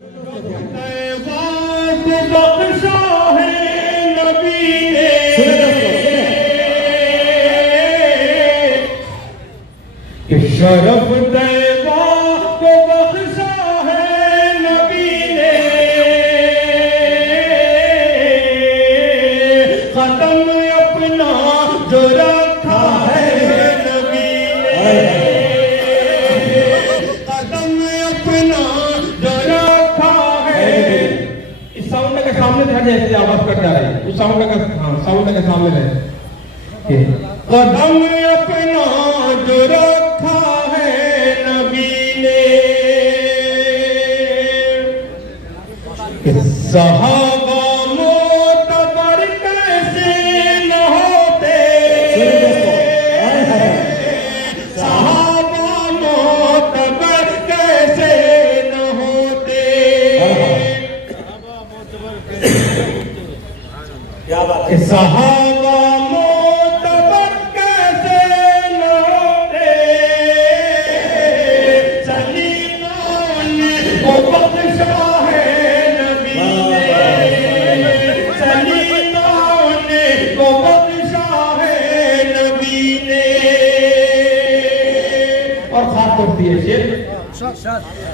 شرف طیبہ کو بخشا ہے نبی نے، ختم اپنا جو رکھا ہے نبی نے، ختم اپنا جو رکھا ہے۔ اس ساؤنڈ کے سامنے تھا جیسے آواز کرتا رہے، اس ساؤنڈ کے سامنے رہے، قدم اپنا جو رکھا ہے نبی نے، صحابہ معتبر کیسے نہ ہوتے، صحابہ معتبر کیسے نہ ہوتے، صحابہ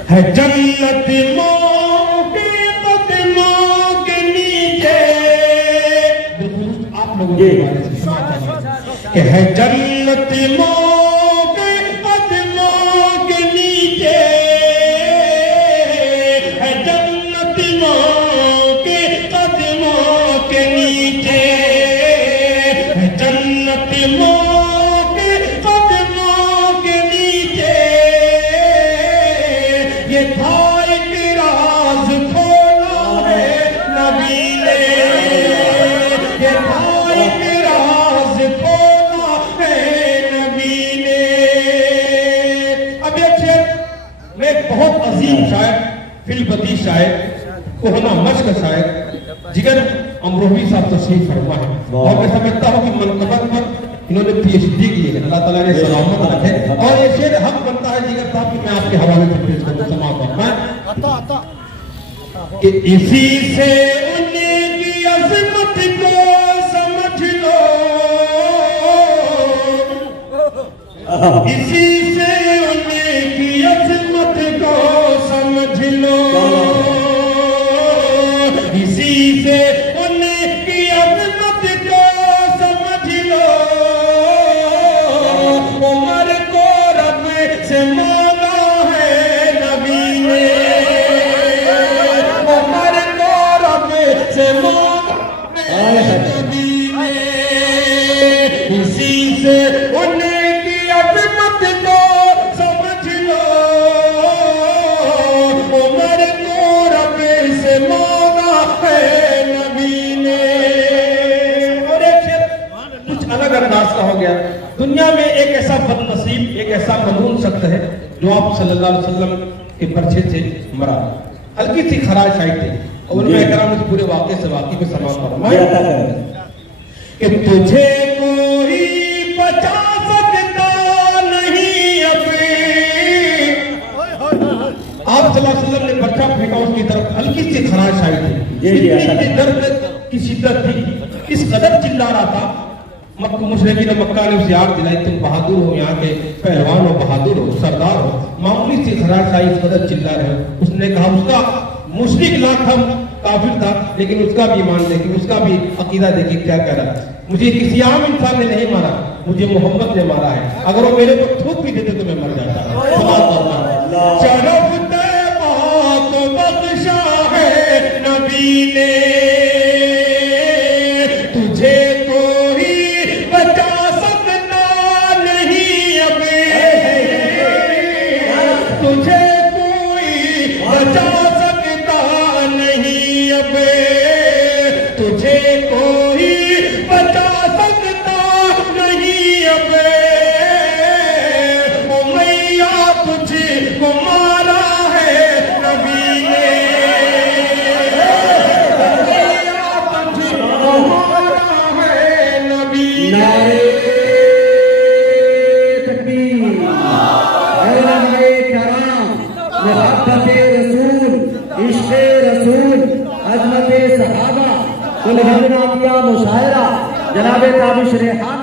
ہے جنت ماں کے قدموں کے نیچے، آپ لوگوں کے بارے سے کہ ہے جنت ماں کے قدموں کے نیچے، ہے جنت ماں کے قدموں کے نیچے، ہے جنت ماں کے قدموں کے نیچے، یہ تھا ایک راز کھولا ہے نبی نے، یہ تھا ایک راز کھولا ہے نبی نے۔ اب ایک شعر میں ایک بہت عظیم شاعر، فی البدیع شاعر، کوہنا مشق شاعر جگر امروہی صاحب تشریف فرما ہے، اور میں سمجھتا ہوں کہ منقبت پر انہوں نے پی ایچ ڈی کی ہے، اللہ تعالیٰ نے سلامت رکھے، اور یہ شعر حق بنتا ہے جگر صاحب کہ میں آپ کے حوالے سے پیش کروں، سماعت فرمائیں کہ اسی سے ان کی عظمت کو سمجھ لو، اسی سے ان کی عظمت کو سمجھ لو، اسی سے ان کی عظمت کو سمجھ لو، عمر کو رب سے مانگا ہے نبی نے، عمر کو رب سے مانگا ہے نبی نے، اسی سے ان کی عظمت کو سمجھ لو، عمر کو رب سے مانگا ہے نبی نے۔ اور ایک شعر کچھ الگ انداز کا ہو گیا، دنیا میں ایک ایسا بد نصیب، ایک ایسا ملعون شخص ہے جو آپ صلی اللہ علیہ وسلم کے پرچے سے مرا، ہلکی سی خراش آئی تھی، اور علماء اکرام اس پورے واقعے سے واقعی میں سماعت فرمائیں کہ تجھے کوئی بچا سکتا نہیں اب، آپ صلی اللہ علیہ وسلم نے پرچہ پھینکا، اس کی طرف ہلکی سی خراش آئی تھی، اتنی درد کی شدت تھی، اس قدر چلا رہا تھا، مشرکین مکہ نے اسے یاد دلائی تم بہادر ہو، یہاں کے پہلوان ہو، بہادر ہو، سردار ہو، معمولی سی خراش آئی، اس قدر چلا رہے ہو۔ اس نے کہا اس کا مشرک لاکھ ہم کافر تھا، لیکن اس کا بھی ایمان دیکھیں، اس کا بھی عقیدہ دیکھیں کیا کہہ رہا ہے، مجھے کسی عام انسان نے نہیں مارا، مجھے محمد نے مارا ہے، اگر وہ میرے کو تھوک بھی دیتے تو میں مر جاتا۔ شرف طیبہ کو بخشا ہے نبی نے، تجھے کوئی بچا سکتا نہیں اب، تجھے کوئی بچا سکتا نہیں اب، تجھے کوئی بچا سکتا نہیں اب، امیہ تجھ کو مارا ہے نبی نے، امیہ تجھ کو مارا ہے نبی نے۔ نعرہ تکبیر، علماء کرام، محبت رسول، عشق رسول، عظمت صحابہ، کل ہمنا کیا مشاعرہ، جناب تابش ریحان